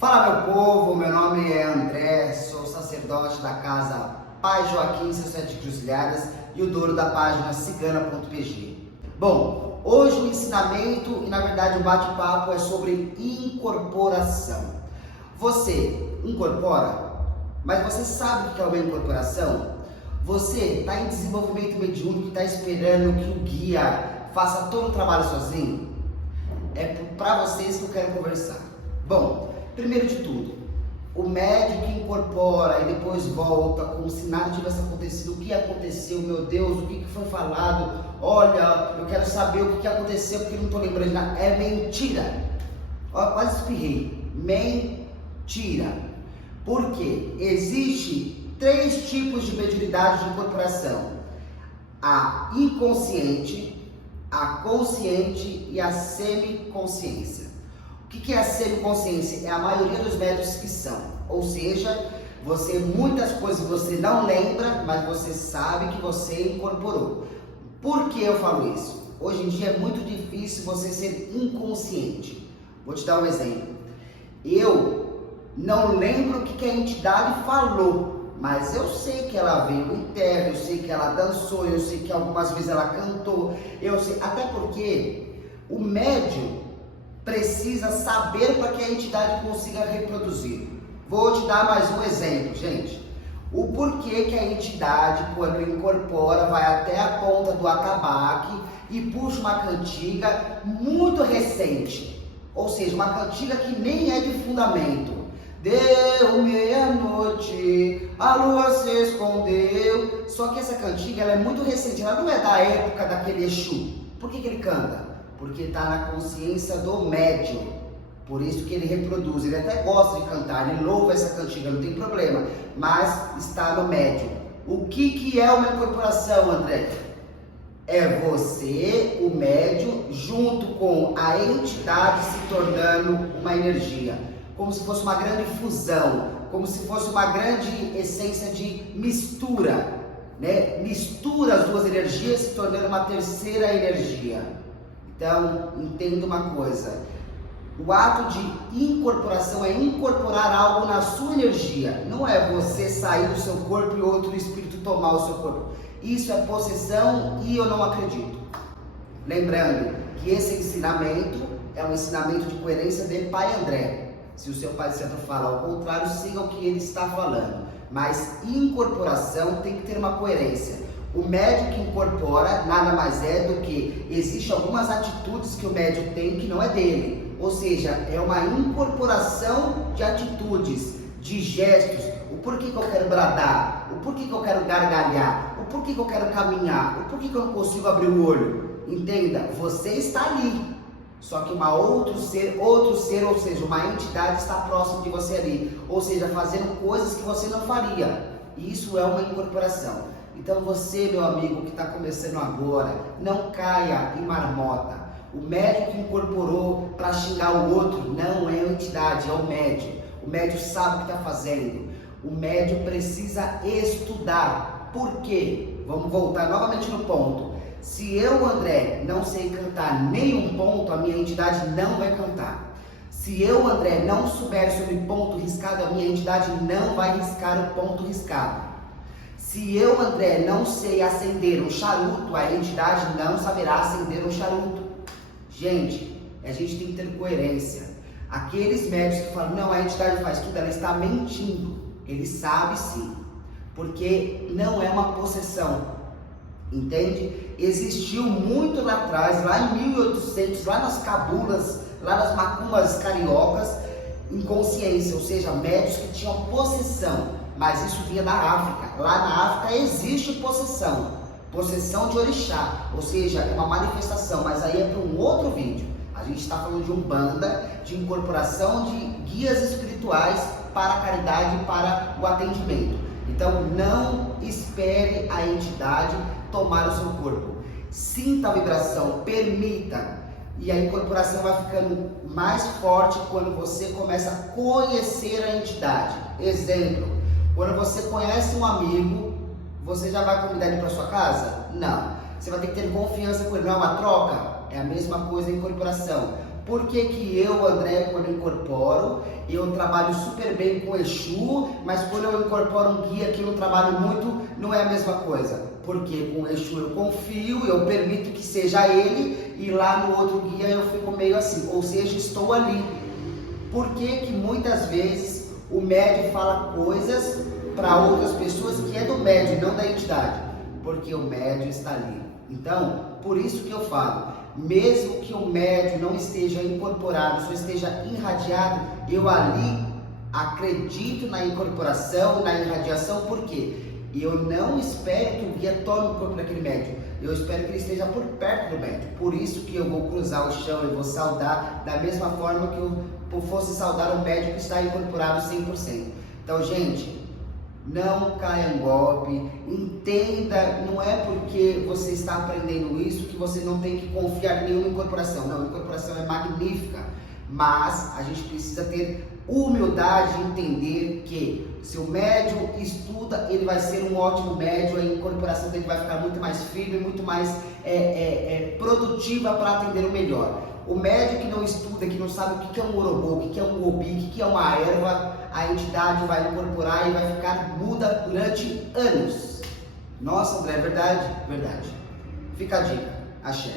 Fala meu povo, meu nome é André, sou sacerdote da casa Pai Joaquim, seus 7 Cruzilhadas e o dono da página cigana.pg. Bom, hoje o ensinamento e na verdade o bate-papo é sobre incorporação. Você incorpora, mas você sabe o que é uma incorporação? Você está em desenvolvimento mediúnico e está esperando que o guia faça todo o trabalho sozinho? É para vocês que eu quero conversar. Bom, primeiro de tudo, o médium que incorpora e depois volta como se nada tivesse acontecido. O que aconteceu, meu Deus? O que foi falado? Olha, eu quero saber o que aconteceu porque não estou lembrando de nada. É mentira. Ó, quase espirrei. Mentira. Porque existe 3 tipos de mediunidade de incorporação: a inconsciente, a consciente e a semiconsciência. O que é a semiconsciência? É a maioria dos médiuns que são, ou seja, muitas coisas você não lembra, mas você sabe que você incorporou. Por que eu falo isso? Hoje em dia é muito difícil você ser inconsciente. Vou te dar um exemplo. Eu não lembro o que a entidade falou, mas eu sei que ela veio no enterro, eu sei que ela dançou, eu sei que algumas vezes ela cantou, eu sei, até porque o médium precisa saber para que a entidade consiga reproduzir. Vou te dar mais um exemplo, gente. O porquê que a entidade, quando incorpora, vai até a ponta do atabaque e puxa uma cantiga muito recente, ou seja, uma cantiga que nem é de fundamento. Deu meia-noite, a lua se escondeu. Só que essa cantiga ela é muito recente, ela não é da época daquele Exu. Por que ele canta? Porque está na consciência do médium, por isso que ele reproduz. Ele até gosta de cantar, ele louva essa cantiga, não tem problema, mas está no médium. O que é uma incorporação, André? É você, o médium, junto com a entidade se tornando uma energia, como se fosse uma grande fusão, como se fosse uma grande essência de mistura, né? Mistura as duas energias se tornando uma terceira energia. Então, entenda uma coisa, o ato de incorporação é incorporar algo na sua energia, não é você sair do seu corpo e outro espírito tomar o seu corpo. Isso é possessão e eu não acredito. Lembrando que esse ensinamento é um ensinamento de coerência de Pai André. Se o seu Pai de Santo fala ao contrário, siga o que ele está falando. Mas incorporação tem que ter uma coerência. O médium que incorpora nada mais é do que existem algumas atitudes que o médium tem que não é dele, ou seja, é uma incorporação de atitudes, de gestos. O porquê que eu quero bradar, o porquê que eu quero gargalhar, o porquê que eu quero caminhar, o porquê que eu não consigo abrir o olho. Entenda, você está ali, só que outro ser, ou seja, uma entidade está próximo de você ali, ou seja, fazendo coisas que você não faria. Isso é uma incorporação. Então você, meu amigo, que está começando agora, não caia em marmota. O médium que incorporou para xingar o outro não é a entidade, é o médium. O médium sabe o que está fazendo. O médium precisa estudar. Por quê? Vamos voltar novamente no ponto. Se eu, André, não sei cantar nenhum ponto, a minha entidade não vai cantar. Se eu, André, não souber sobre ponto riscado, a minha entidade não vai riscar o ponto riscado. Se eu, André, não sei acender um charuto, a entidade não saberá acender um charuto. Gente, a gente tem que ter coerência. Aqueles médicos que falam, não, a entidade faz tudo, ela está mentindo. Ele sabe sim, porque não é uma possessão, entende? Existiu muito lá atrás, lá em 1800, lá nas cabulas, lá nas macumbas cariocas, inconsciência, ou seja, médicos que tinham possessão. Mas isso vinha da África. Lá na África existe possessão de orixá, ou seja, é uma manifestação, mas aí é para um outro vídeo. A gente está falando de umbanda, de incorporação de guias espirituais para a caridade e para o atendimento. Então não espere a entidade tomar o seu corpo. Sinta a vibração, permita. E a incorporação vai ficando mais forte quando você começa a conhecer a entidade. Exemplo. Quando você conhece um amigo, você já vai convidar ele para sua casa? Não. Você vai ter que ter confiança com ele. Não é uma troca? É a mesma coisa em incorporação. Por que que eu, André, quando incorporo, eu trabalho super bem com Exu, mas quando eu incorporo um guia que eu não trabalho muito, não é a mesma coisa? Porque com Exu eu confio, eu permito que seja ele, e lá no outro guia eu fico meio assim, ou seja, estou ali. Por que que muitas vezes o médium fala coisas para outras pessoas que é do médium, não da entidade? Porque o médium está ali. Então, por isso que eu falo, mesmo que o médium não esteja incorporado, só esteja irradiado, eu ali acredito na incorporação, na irradiação, por quê? Eu não espero que o guia tome o corpo daquele médium, eu espero que ele esteja por perto do médium. Por isso que eu vou cruzar o chão, eu vou saudar da mesma forma que eu fosse saudar um médium que está incorporado 100%. Então, gente, não caia em golpe, entenda, não é porque você está aprendendo isso que você não tem que confiar em nenhuma incorporação. Não, a incorporação é magnífica, mas a gente precisa ter humildade de entender que se o médium estuda, ele vai ser um ótimo médium, a incorporação dele vai ficar muito mais firme, muito mais produtiva para atender o melhor. O médium que não estuda, que não sabe o que é um urobô, o que é um obi, o que é uma erva, a entidade vai incorporar e vai ficar muda durante anos. Nossa, André, é verdade? Verdade. Fica a dica. Axé.